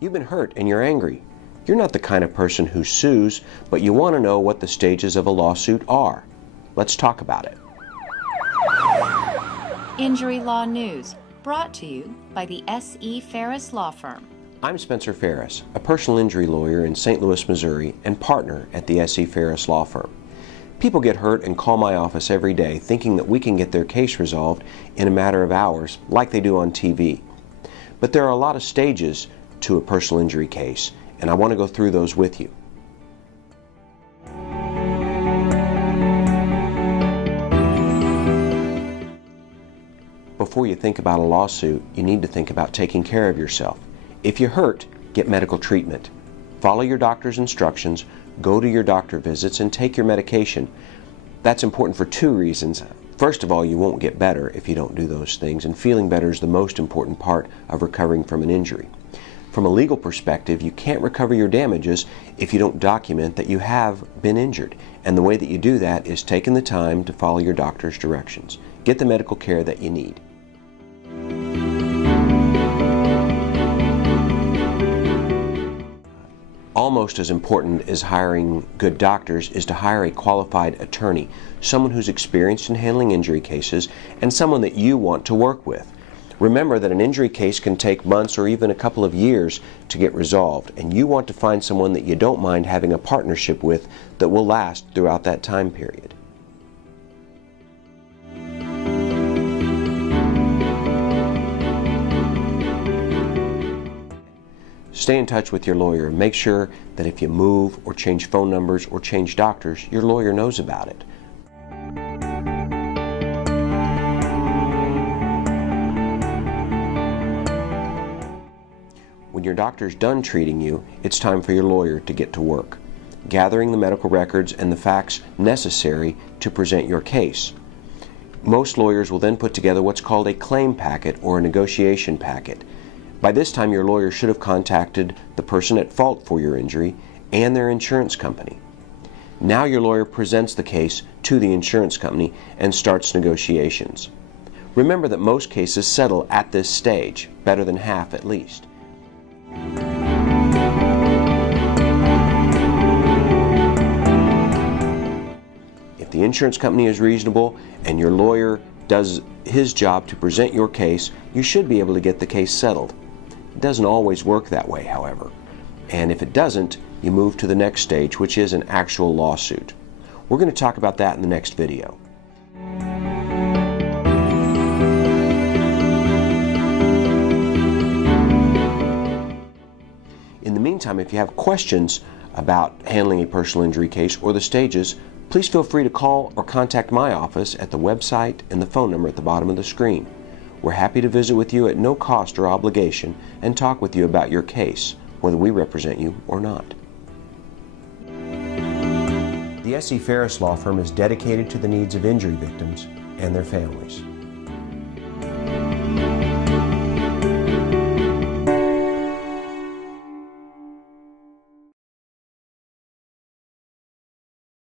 You've been hurt and you're angry. You're not the kind of person who sues, but you want to know what the stages of a lawsuit are. Let's talk about it. Injury Law News, brought to you by the S.E. Farris Law Firm. I'm Spencer Farris, a personal injury lawyer in St. Louis, Missouri, and partner at the S.E. Farris Law Firm. People get hurt and call my office every day thinking that we can get their case resolved in a matter of hours like they do on TV. But there are a lot of stages to a personal injury case, and I want to go through those with you. Before you think about a lawsuit, you need to think about taking care of yourself. If you're hurt, get medical treatment. Follow your doctor's instructions, go to your doctor visits, and take your medication. That's important for two reasons. First of all, you won't get better if you don't do those things, and feeling better is the most important part of recovering from an injury. From a legal perspective, you can't recover your damages if you don't document that you have been injured. And the way that you do that is taking the time to follow your doctor's directions. Get the medical care that you need. Almost as important as hiring good doctors is to hire a qualified attorney, someone who's experienced in handling injury cases and someone that you want to work with. Remember that an injury case can take months or even a couple of years to get resolved, and you want to find someone that you don't mind having a partnership with that will last throughout that time period. Stay in touch with your lawyer and make sure that if you move or change phone numbers or change doctors, your lawyer knows about it. When your doctor's done treating you, it's time for your lawyer to get to work, gathering the medical records and the facts necessary to present your case. Most lawyers will then put together what's called a claim packet or a negotiation packet. By this time, your lawyer should have contacted the person at fault for your injury and their insurance company. Now your lawyer presents the case to the insurance company and starts negotiations. Remember that most cases settle at this stage, better than half at least. If the insurance company is reasonable and your lawyer does his job to present your case, you should be able to get the case settled. It doesn't always work that way, however. And if it doesn't, you move to the next stage, which is an actual lawsuit. We're going to talk about that in the next video. In the meantime, if you have questions about handling a personal injury case or the stages, please feel free to call or contact my office at the website and the phone number at the bottom of the screen. We're happy to visit with you at no cost or obligation and talk with you about your case, whether we represent you or not. The S.E. Farris Law Firm is dedicated to the needs of injury victims and their families.